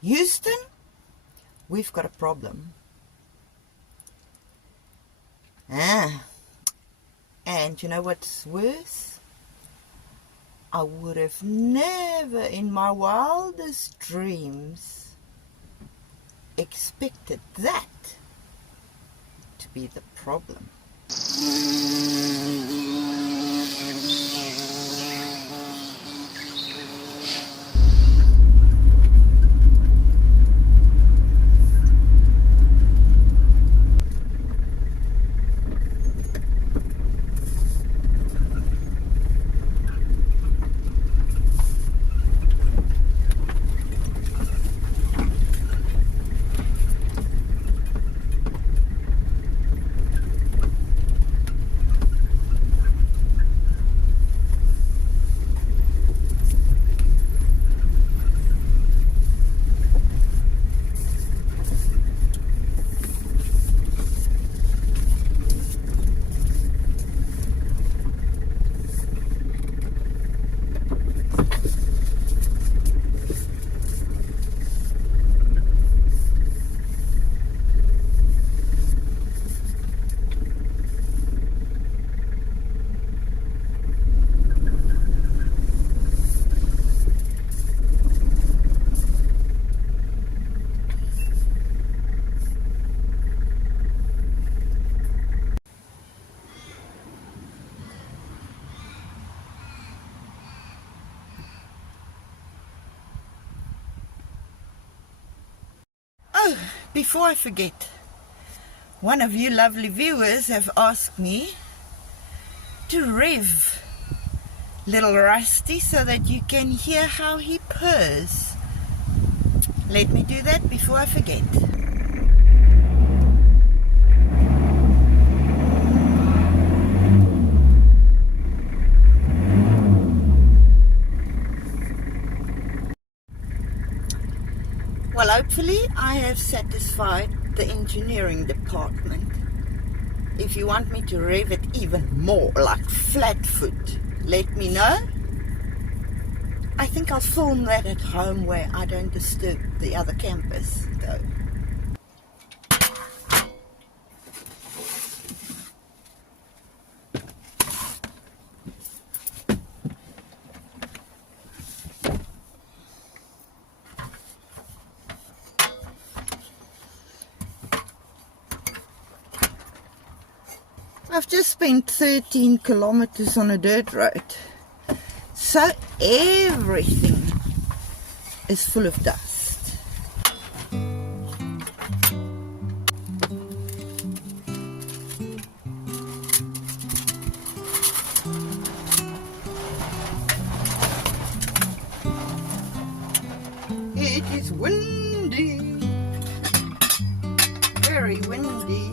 Houston, we've got a problem. And you know what's worse? I would have never in my wildest dreams expected that to be the problem. Oh, before I forget, one of you lovely viewers have asked me to rev little Rusty so that you can hear how he purrs. Let me do that before I forget. Well, hopefully I have satisfied the engineering department. If you want me to rev it even more, like flatfoot, let me know. I think I'll film that at home where I don't disturb the other campers, though. I've just spent 13 kilometers on a dirt road, so everything is full of dust. It is windy, very windy.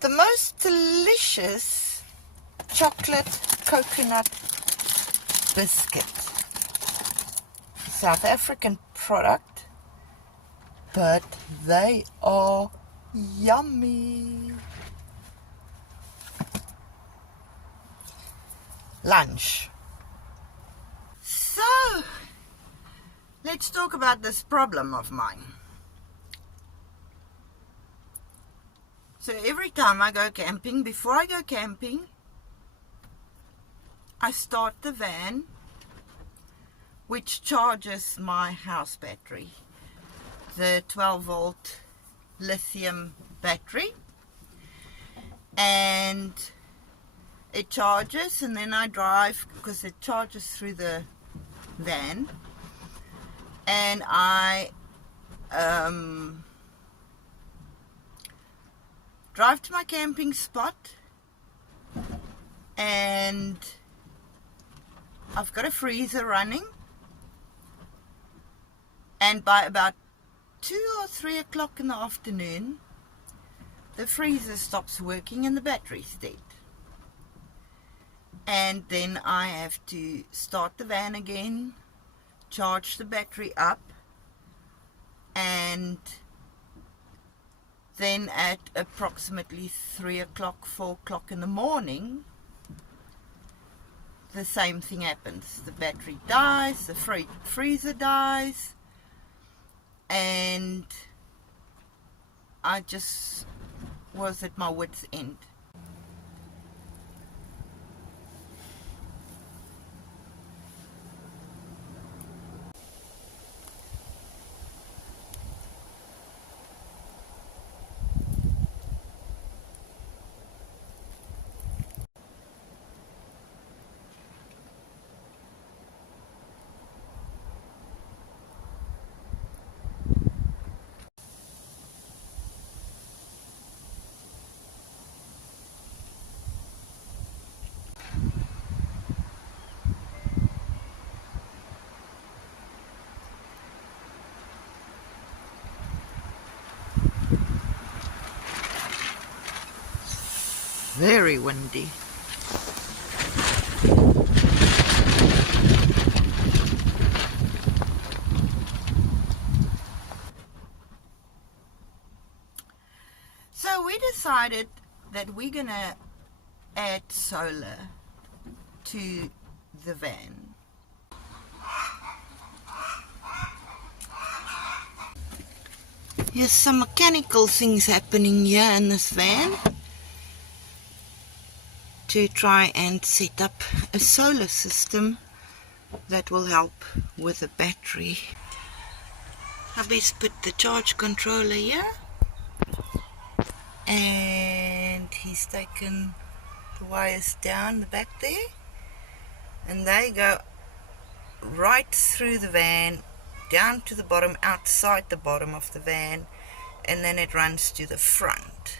The most delicious chocolate coconut biscuit. South African product, but they are yummy. Lunch. So, let's talk about this problem of mine. So every time I go camping, before I go camping, I start the van which charges my house battery, the 12-volt lithium battery, and it charges, and then I drive, because it charges through the van, and I drive to my camping spot, and I've got a freezer running, and by about 2 or 3 o'clock in the afternoon, the freezer stops working and the battery's dead. And then I have to start the van again, charge the battery up, and then at approximately 3 o'clock, 4 o'clock in the morning, the same thing happens. The battery dies, the freezer dies, and I just was at my wit's end. Very windy. So we decided that we're gonna add solar to the van. Here's some mechanical things happening here in this van to try and set up a solar system that will help with the battery. I best put the charge controller here, and he's taken the wires down the back there, and they go right through the van, down to the bottom, outside the bottom of the van, and then it runs to the front.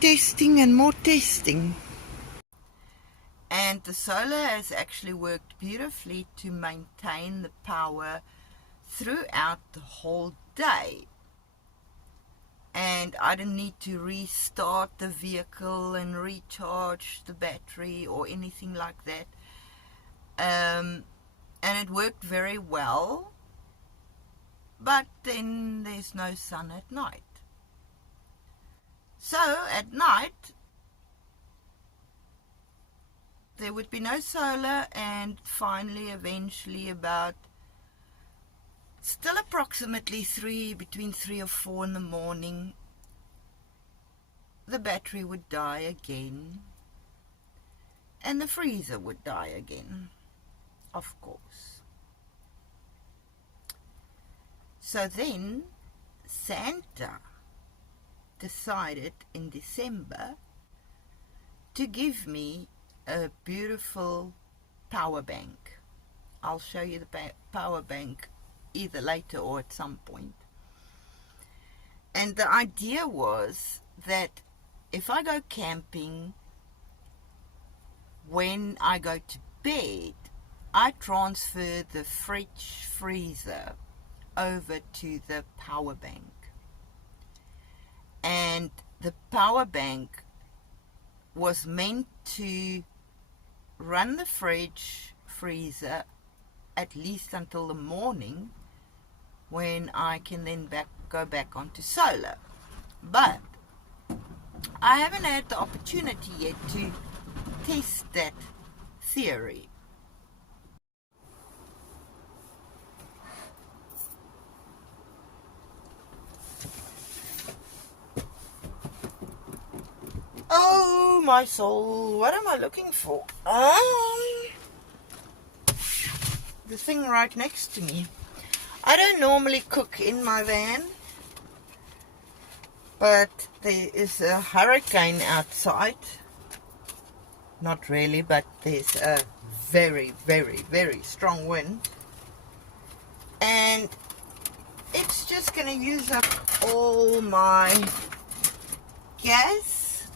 Testing, and more testing. And the solar has actually worked beautifully to maintain the power throughout the whole day. And I didn't need to restart the vehicle and recharge the battery or anything like that. And it worked very well. But then there's no sun at night. So at night there would be no solar, and finally, eventually, about still approximately between 3 or 4 in the morning, the battery would die again, and the freezer would die again, of course. So then Santa decided in December to give me a beautiful power bank. I'll show you the power bank either later or at some point. And the idea was that if I go camping, when I go to bed, I transfer the fridge freezer over to the power bank. And the power bank was meant to run the fridge freezer at least until the morning, when I can then go back onto solar. But I haven't had the opportunity yet to test that theory. my soul, what am I looking for? The thing right next to me. I don't normally cook in my van, but there is a hurricane outside. Not really, but there's a very, very, very strong wind. And it's just going to use up all my gas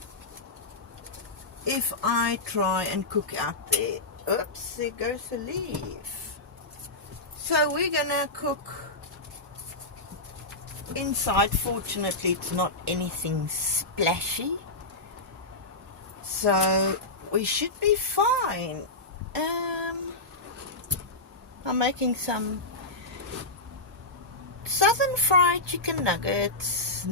if I try and cook out there. Oops, there goes the leaf. So we're going to cook inside. Fortunately, it's not anything splashy, so we should be fine. I'm making some southern fried chicken nuggets,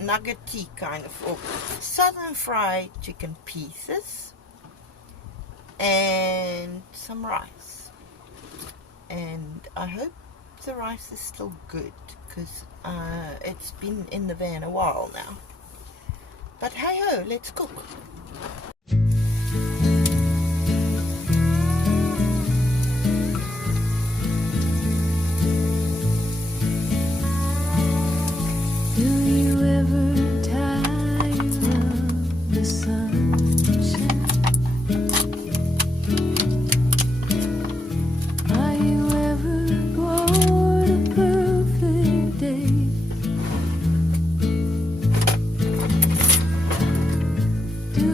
nuggety kind of, or southern fried chicken pieces, and some rice. And I hope the rice is still good, because it's been in the van a while now. But hey ho, let's cook. Do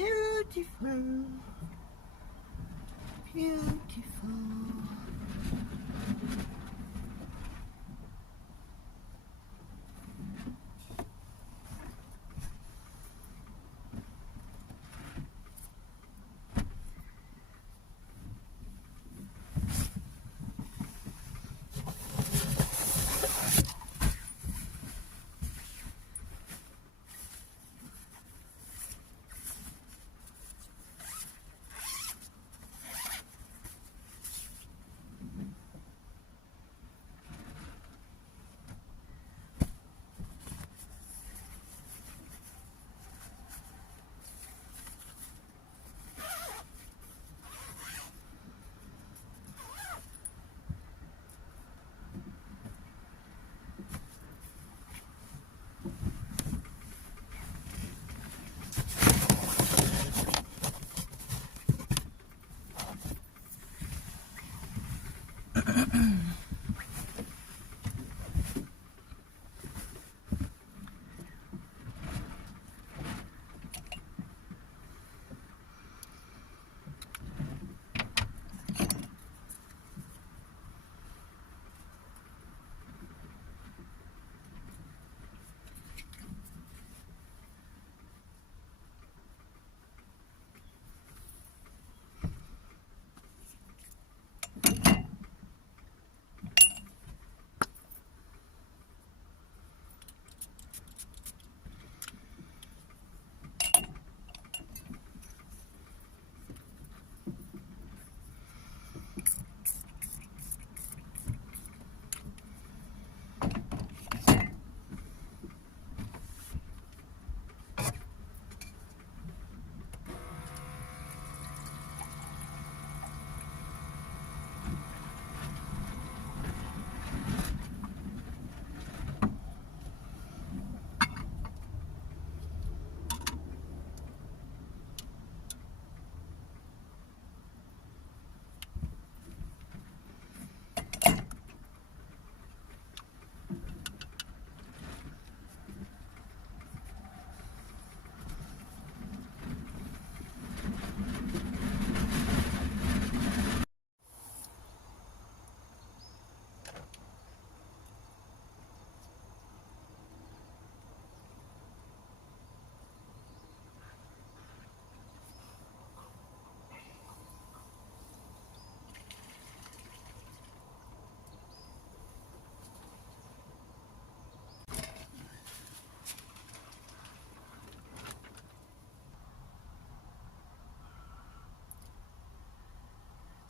Beautiful, beautiful.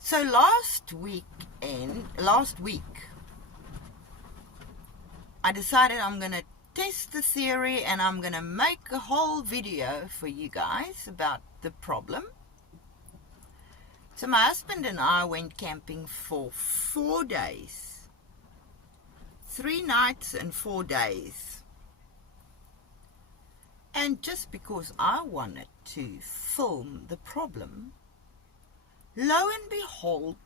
So last week, I decided I'm going to test the theory and I'm going to make a whole video for you guys about the problem. So my husband and I went camping for 4 days. 3 nights and 4 days. And just because I wanted to film the problem, lo and behold,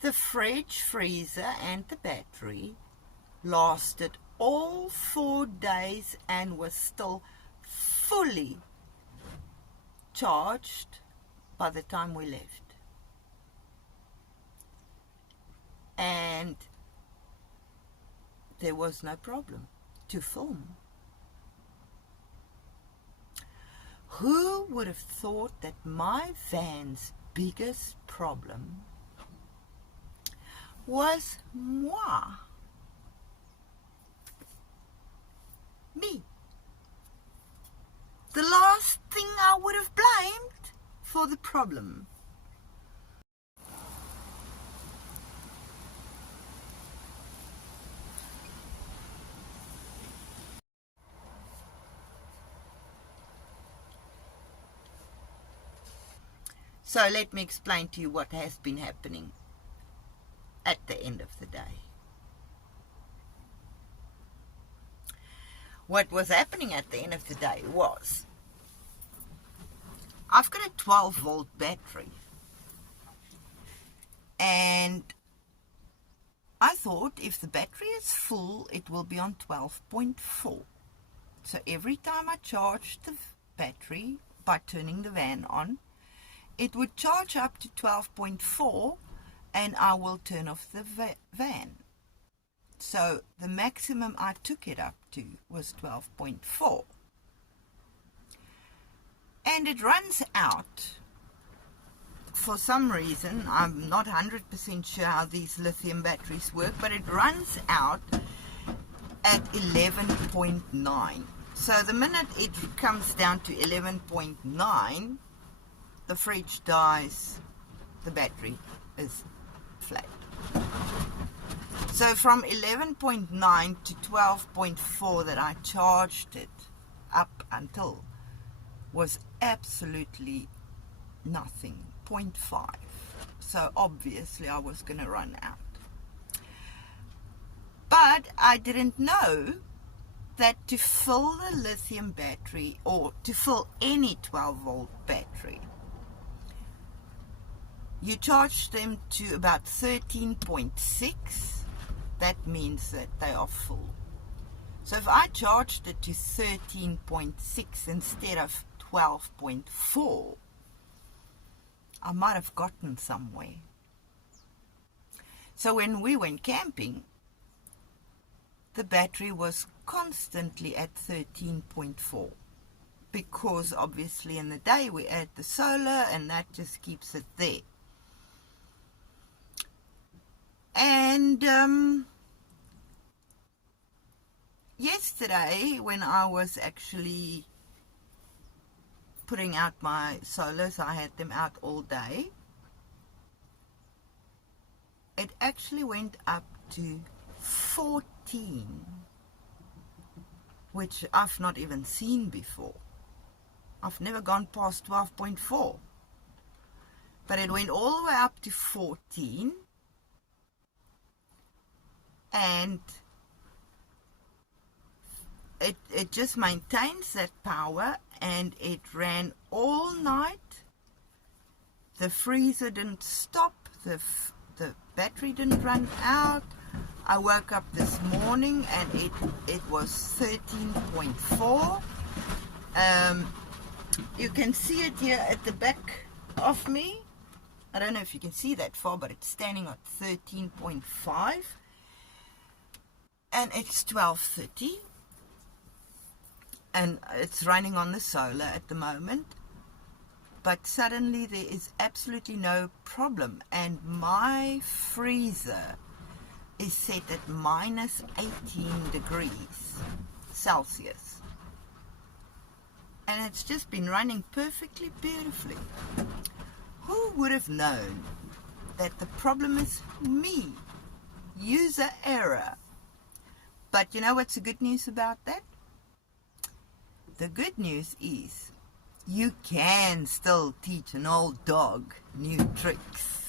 the fridge, freezer and the battery lasted all 4 days and was still fully charged by the time we left. And there was no problem to film. Who would have thought that my van's biggest problem was moi? Me. The last thing I would have blamed for the problem. So let me explain to you what has been happening at the end of the day. What was happening at the end of the day was, I've got a 12-volt battery, and I thought if the battery is full, it will be on 12.4. So every time I charge the battery by turning the van on, it would charge up to 12.4 and I will turn off the van. So the maximum I took it up to was 12.4. And it runs out. For some reason, I'm not 100% sure how these lithium batteries work, but it runs out at 11.9. So the minute it comes down to 11.9, the fridge dies, the battery is flat. So from 11.9 to 12.4 that I charged it up until was absolutely nothing, 0.5. So obviously I was going to run out. But I didn't know that to fill the lithium battery, or to fill any 12-volt battery, you charge them to about 13.6. That means that they are full. So if I charged it to 13.6 instead of 12.4, I might have gotten somewhere. So when we went camping, the battery was constantly at 13.4, because obviously in the day we add the solar and that just keeps it there. And yesterday, when I was actually putting out my solars, I had them out all day, it actually went up to 14, which I've not even seen before. I've never gone past 12.4, but it went all the way up to 14, and it just maintains that power, and it ran all night. The freezer didn't stop, the battery didn't run out. I woke up this morning and it was 13.4. You can see it here at the back of me. I don't know if you can see that far, but it's standing at 13.5. And it's 12:30. And it's running on the solar at the moment. But suddenly there is absolutely no problem. And my freezer is set at minus 18 degrees Celsius. And it's just been running perfectly beautifully. Who would have known that the problem is me? User error. But you know what's the good news about that? The good news is you can still teach an old dog new tricks.